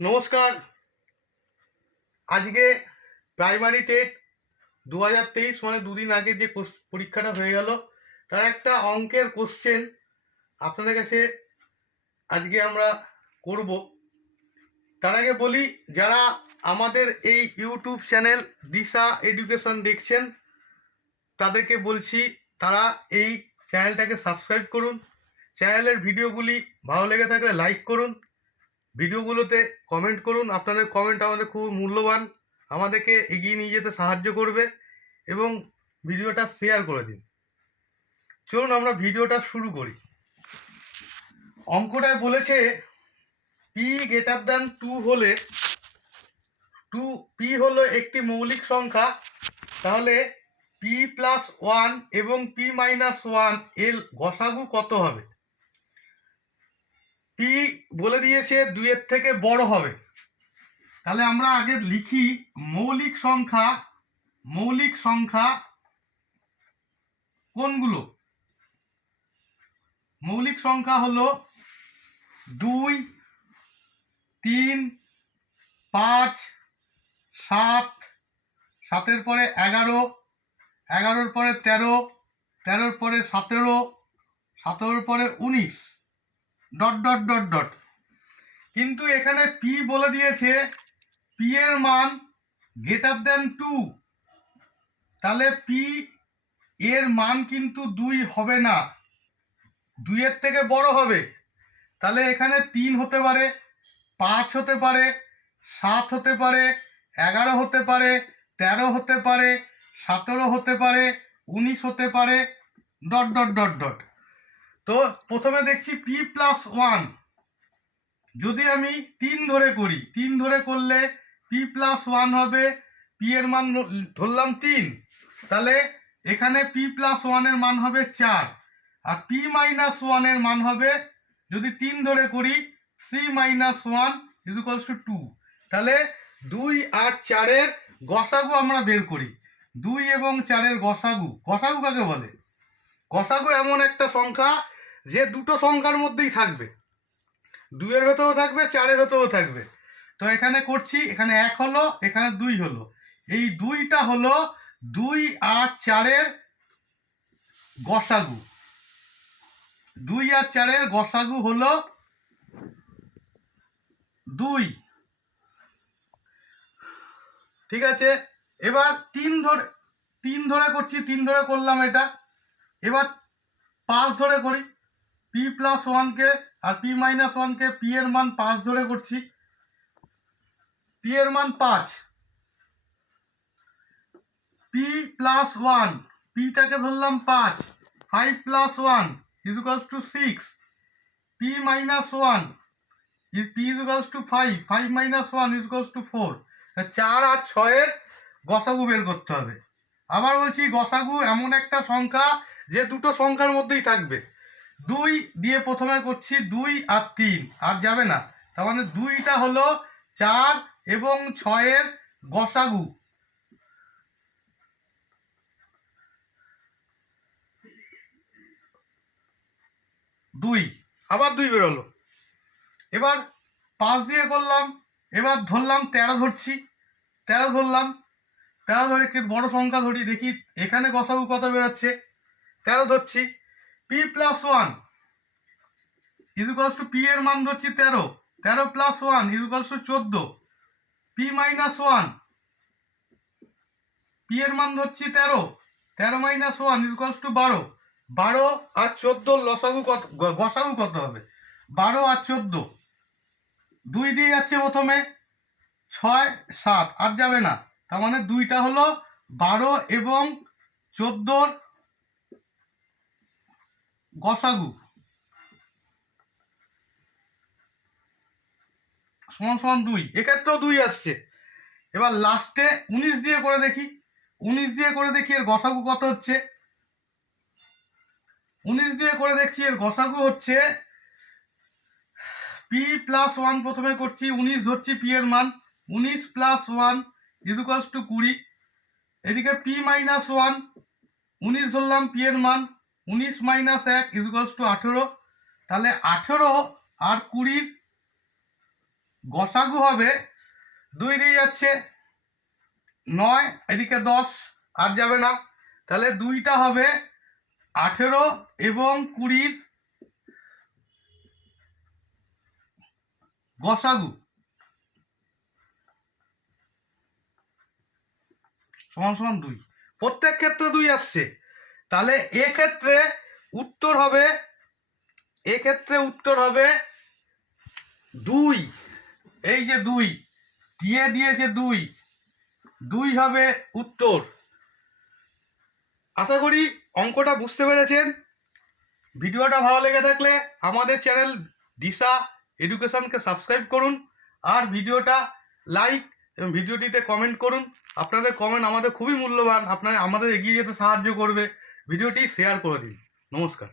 নমস্কার। আজকে primary TET 2023 মানে দুদিন আগে যে পরীক্ষাটা হয়ে গেল তার একটা অঙ্কের কোশ্চেন আপনাদের কাছে আজকে আমরা করব। তার আগে বলি, যারা আমাদের এই ইউটিউব চ্যানেল দিশা এডুকেশন দেখছেন তাদেরকে বলছি তারা এই চ্যানেলটাকে সাবস্ক্রাইব করুন। চ্যানেলের ভিডিওগুলি ভালো লেগে থাকলে লাইক করুন, ভিডিওগুলোতে কমেন্ট করুন। আপনাদের কমেন্ট আমাদের খুব মূল্যবান, আমাদেরকে এগিয়ে নিয়ে যেতে সাহায্য করবে, এবং ভিডিওটা শেয়ার করে দিন। চলুন আমরা ভিডিওটা শুরু করি। অঙ্কটায় বলেছে পি গ্রেটার দ্যান 2 হলে পি হলো একটি মৌলিক সংখ্যা, তাহলে পি প্লাস 1 এবং পি মাইনাস 1 এর গসাগু কত হবে। পি বলে দিয়েছে 2 এর থেকে বড় হবে, তাহলে আমরা আগে লিখি মৌলিক সংখ্যা কোনগুলো। মৌলিক সংখ্যা হলো 2, 3, 5, 7, 7-এর পরে 11, 11-র পরে 13, 13-র পরে 17, 17-র পরে 19 ডট ডট ডট ডট। কিন্তু এখানে পি বলে দিয়েছে পি এর মান গ্রেটার দ্যান 2, তাহলে পি এর মান কিন্তু 2 হবে না, 2 এর থেকে বড় হবে। তাহলে এখানে 3 হতে পারে, 5 হতে পারে, 7 হতে পারে, 11 হতে পারে, 13 হতে পারে, 17 হতে পারে, 19 হতে পারে ডট ডট ডট ডট। তো প্রথমে দেখছি পি প্লাস 1, যদি আমি 3 ধরে করি, 3 ধরে করলে পি প্লাস 1 হবে, পি এর মান ধরলাম 3, তাহলে এখানে পি প্লাস 1 এর মান হবে 4, আর পি মাইনাস 1 এর মান হবে, যদি 3 ধরে করি, সি মাইনাস 1 ইকুয়ালস টু 2। তাহলে 2 আর 4-এর গসাগু আমরা বের করি। 2 এবং 4-এর গসাগু কাকে বলে? গসাগু এমন একটা সংখ্যা যে দুটো সংখ্যার মধ্যেই থাকবে, 2-এর ভেতরেও থাকবে, 4-এর ভেতরেও থাকবে। তো এখানে করছি, এখানে 1 হলো, এখানে 2 হলো, এই 2টা হলো 2 আর 4-এর গসাগু। 2 আর 4-এর গসাগু হলো 2। ঠিক আছে, এবার 3 ধরে করছি, 3 ধরে করলাম এটা। এবার 5 ধরে করি, পি প্লাস 1-কে আর পি মাইনাস 1-কে, পি এর মান 5 ধরে করছি, পি এর মান 5, পি প্লাস 1, পিটাকে ধরলাম 5, 5 plus 1 equals to 6, P minus 1 P equals to 5, 5 minus 1 equals to 4। 4 আর 6-এর গসাগু বের করতে হবে। আবার বলছি, গসাগু এমন একটা সংখ্যা যে দুটো সংখ্যার মধ্যেই থাকবে। 2 দিয়ে প্রথমে করছি, 2 আর 3 আর যাবে না, তার মানে 2টা হলো 4 এবং 6-এর গসাগু। আবার 2 বেরোলো। এবার 5 দিয়ে করলাম, এবার ধরলাম 13 ধরছি, 13 ধরলাম, 13 ধরে কি বড় সংখ্যা ধরি, দেখি এখানে গসাগু কত বেরোচ্ছে। 13 ধরছি, P plus 1 equals to, P এর মান ধরছি 13, 13 plus 1 equals to 14, P minus 1, P এর মান ধরছি 13, 13 মাইনাস 1 ইকুয়ালস টু 12, 12 আর 14 লসাগু কত, গসাগু কত হবে? 12 আর 14, 2 দিয়ে যাচ্ছে প্রথমে, 6, 7 আর যাবে না, তার মানে 2টা হলো 12 এবং 14-র গসাগু সমান সমান 2। এক্ষেত্রেও 2 আসছে। এবার লাস্টে 19 দিয়ে করে দেখি, 19 দিয়ে করে দেখি এর গসাগু কত হচ্ছে। 19 দিয়ে করে দেখছি, এর গসাগু হচ্ছে পি প্লাস 1, প্রথমে করছি 19 ধরছি, পি এর মান 19 প্লাস 1 ইকুয়ালস টু 20, এদিকে পি মাইনাস 1, 19 ধরলাম, পি এর মান 19 মাইনাস 1 ইকুয়ালস টু 18, তাহলে 18 আর 20-র গসাগু হবে 2 দিয়ে যাচ্ছে 9, এদিকে 10 আর যাবে না, তাহলে 2টা হবে 18 এবং 20 গসাগু সমান সমান 2। প্রত্যেক ক্ষেত্রে 2 আসছে, তাহলে এক্ষেত্রে উত্তর হবে 2। এই যে 2 দিয়ে দিয়েছে 2 হবে উত্তর। আশা করি অঙ্কটা বুঝতে পেরেছেন। ভিডিওটা ভালো লেগে থাকলে আমাদের চ্যানেল দিশা এডুকেশনকে সাবস্ক্রাইব করুন, আর ভিডিওটা লাইক এবং ভিডিওটিতে কমেন্ট করুন। আপনাদের কমেন্ট আমাদের খুবই মূল্যবান, আমাদের এগিয়ে যেতে সাহায্য করবে। ভিডিওটি শেয়ার করে দিন। নমস্কার।